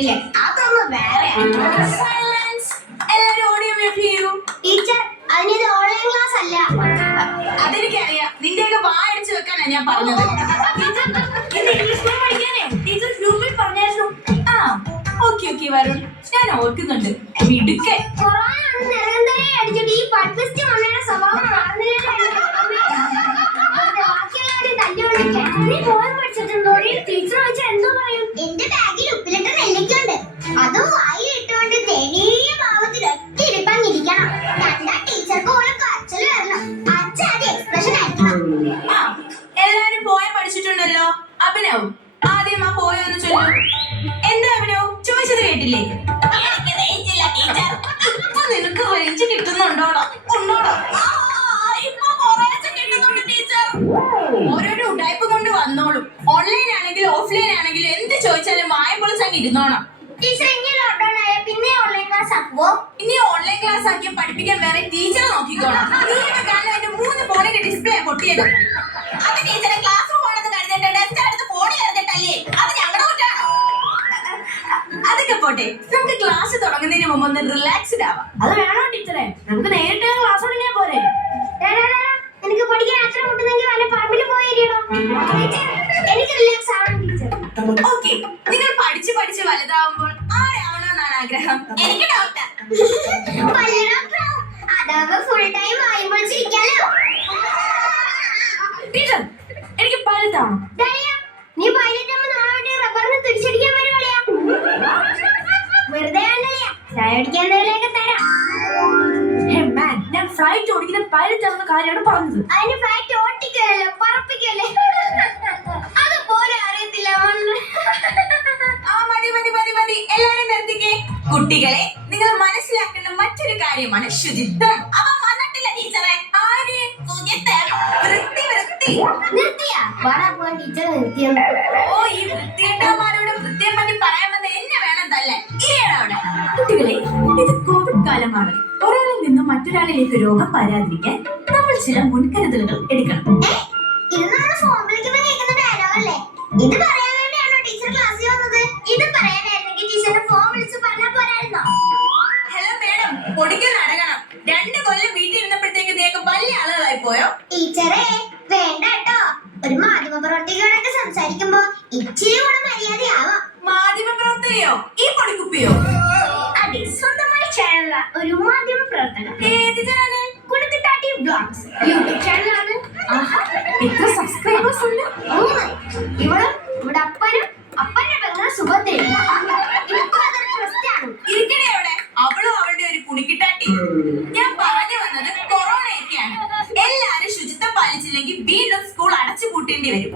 പേരില് അതൊന്നും വേറെ. എല്ലാരും ഓഡിയോ മ്യൂട്ട് ചെയ്യൂ. ടീച്ചർ അതിനത് ഓൺലൈൻ ക്ലാസ് അല്ല. അതെനിക്കറിയാം, നിന്റെയൊക്കെ വായടിച്ചു വെക്കാനാ ഞാൻ പറഞ്ഞത്. ടീച്ചർ ഗ്രൂപ്പിൽ പറഞ്ഞായിരുന്നു. ആ ഓക്കെ ഓക്കെ വരുൺ, ഞാൻ ഓർക്കുന്നുണ്ട്. മിടുക്കൻ. അടിച്ചിട്ട് ഈ പഠിപ്പിസ്റ്റ് മമ്മയുടെ സ്വഭാവം ടീച്ചർ ചോദിച്ചാൽ എന്തോ പറയും? എന്റെ ബാഗിൽ ഉപ്പിലിട്ട നെല്ലിക്കുണ്ട്, അതും വായിലിട്ടുകൊണ്ട് ദയനീയ ഭാവത്തിൽ ഒറ്റ ഇരിപ്പാങ്ങിരിക്കണം. കണ്ടാ ടീച്ചർക്ക് ഓരോ കരച്ചിൽ വരണം. അച്ഛൻ എക്സ്പ്രഷൻ ആയിരിക്കണം. എല്ലാരും പോയം പഠിച്ചിട്ടുണ്ടല്ലോ. അഭിനവ് ആദ്യം ആ പോയൊന്ന് ചൊല്ലു. എന്താ അഭിനവ് ചോദിച്ചത് കേട്ടില്ലേ? ഇപ്പൊ നിനക്ക് റേഞ്ച് കിട്ടുന്നുണ്ടോടോ? ഉണ്ടോടോ? ഓരോരോ ഉടായ്പ കൊണ്ട് വന്നോളും. ഓൺലൈൻ ആണെങ്കിലും ഓഫ്ലൈൻ ആണെങ്കിലും എന്ത് ചോദിച്ചാലും വായ്പൊളിച്ച് അങ്ങ് ഇരുന്നോണം. പിന്നെ ഓൺലൈൻ ക്ലാസ് ആക്കുവോ? ഇനി ഓൺലൈൻ ക്ലാസ് ആക്കിയ പഠിപ്പിക്കാൻ വേറെ ടീച്ചറെ നോക്കിക്കോണം. നീയുടെ കാരണം എന്റെ 3 ഫോണിന്റെ ഡിസ്പ്ലേ പൊട്ടിയത്. അത് ടീച്ചറെ ക്ലാസ് റൂം ആണെന്ന് കരുതിട്ട് ഡെസ്ക് എടുത്ത് ഫോണിൽ എറിഞ്ഞിട്ടല്ലേ? അത് ഞങ്ങളുടെ കുറ്റാണോ? അതൊക്കെ പോട്ടെ, നമുക്ക് ക്ലാസ് തുടങ്ങുന്നതിന് മുമ്പ് ഒന്ന് റിലാക്സ്ഡ് ആവാം. അത് വേണോ ടീച്ചറെ? നമുക്ക് നേരിട്ട് ക്ലാസ് തുടങ്ങിയാ പോരെ? എനിക്ക് പഠിക്കാൻ അത്ര മുട്ടുന്നെങ്കിൽ വല്ല പറമ്പിൽ പോയിരിക്കണോ? എനിക്ക് റിലാക്സ് ആവണം ടീച്ചർ. ഓക്കെ, നിങ്ങൾ പഠിച്ച് പഠിച്ച് വലുതാവുമ്പോൾ ആരാവണമെന്നാണ് ആഗ്രഹം? എനിക്ക് ഡോക്ടർ. അതാവുമ്പോ ഫുൾ ടൈം വായുമ്പോഴിച്ചിരിക്കാലോ. ടീച്ചർ എനിക്ക് പഴുത്താണ്. നീ പൈലറ്റാകുമ്പോ നമ്മളെ റബ്ബറിന് തിരിച്ചടിക്കാൻ വരുവളിയാ. വെറുതെ ചായ അടിക്കാൻ എന്തെങ്കിലുമൊക്കെ തരാം. ഞാൻ ഫ്ലൈറ്റ് ഓടിക്കുന്ന പൈലറ്റ് ആവുന്ന കാര്യമാണ് പറഞ്ഞത്. അതിന് ഫ്ലൈറ്റ് ഓട്ടിക്കല്ലോ പറപ്പിക്കല്ലേ? അതുപോലെ അറിയത്തില്ല. മതി എല്ലാരും നിർത്തിക്കേ. കുട്ടികളെ, നിങ്ങൾ മനസ്സിലാക്കേണ്ട മറ്റൊരു കാര്യമാണ് ശുചിത്വം. അവൻ വന്നിട്ടില്ല ടീച്ചറെ. ആര്? വൃത്തി. നിർത്തിയാ പോവാൻ ടീച്ചർ നിർത്തിയെന്ന്. ഓ, ഈ വൃത്തിയേട്ടന്മാരോട് വൃത്തിയെ പറ്റി പറയാമെന്ന് എന്നെ വേണം തല്ലേ. ഇരിയാണ് അവിടെ. കുട്ടികളെ, ഇത് കോവിഡ് കാലമാണ്. ഒരാളിൽ നിന്നും മറ്റൊരാളിലേക്ക് രോഗം പരാതിരിക്കാൻ നമ്മൾ ചില മുൻകരുതലുകൾ എടുക്കണം. ഇത് നമ്മുടെ ഫോൺ വിളിക്കുമ്പോൾ കേൾക്കുന്ന ഡയലോഗല്ലേ? ഇത് പറയാൻ വേണ്ടിയാണോ ടീച്ചർ ക്ലാസ്സിൽ വന്നത്? ഇത് പറയാനായിരുന്നെങ്കിൽ ടീച്ചറിന്റെ ഫോൺ വിളിച്ച് പറഞ്ഞാൽ പോരായിരുന്നോ? Hello madam, പൊടിക്കാൻ അടങ്ങണം. 2 കൊല്ലം വീട്ടിൽ ഇരുന്നപ്പോഴത്തേക്ക് നീക്ക് വലിയ ആളുകളായി പോയോ? ടീച്ചറെ വേണ്ട കേട്ടോ. ഒരു മാധ്യമ പ്രവർത്തകയോടൊക്കെ സംസാരിക്കുമ്പോ ഇച്ചിരി കൂടെ മര്യാദയാവാം. മാധ്യമ പ്രവർത്തകയോ? ഈ പൊടിക്കുപ്പിയോ? അതെ, സ്വന്തമായി ചാനലുള്ള ഒരു മാധ്യമ പ്രവർത്തക. ഏത് ചാനൽ? കുടുക്കിട്ടാട്ടി വ്ലോഗ്സ് യൂട്യൂബ് ചാനലാണ്. എത്ര സബ്സ്ക്രൈബേഴ്സ് ഉണ്ട്? 3. ഇവളും ഇവിടെ അപ്പന്റെ പെങ്ങളെ സുഭദ്രയും. ഇപ്പൊ അതൊരു പ്രശ്നമാണ്. ഇരിക്കണേ അവിടെ. അവളും അവളുടെ ഒരു കുണിക്കിട്ടാട്ടി. ഞാൻ പറഞ്ഞു വന്നത് കൊറോണയൊക്കെയാണ്. എല്ലാരും ശുചിത്വം പാലിച്ചില്ലെങ്കിൽ വീണ്ടും സ്കൂൾ അടച്ചു പൂട്ടേണ്ടി വരും.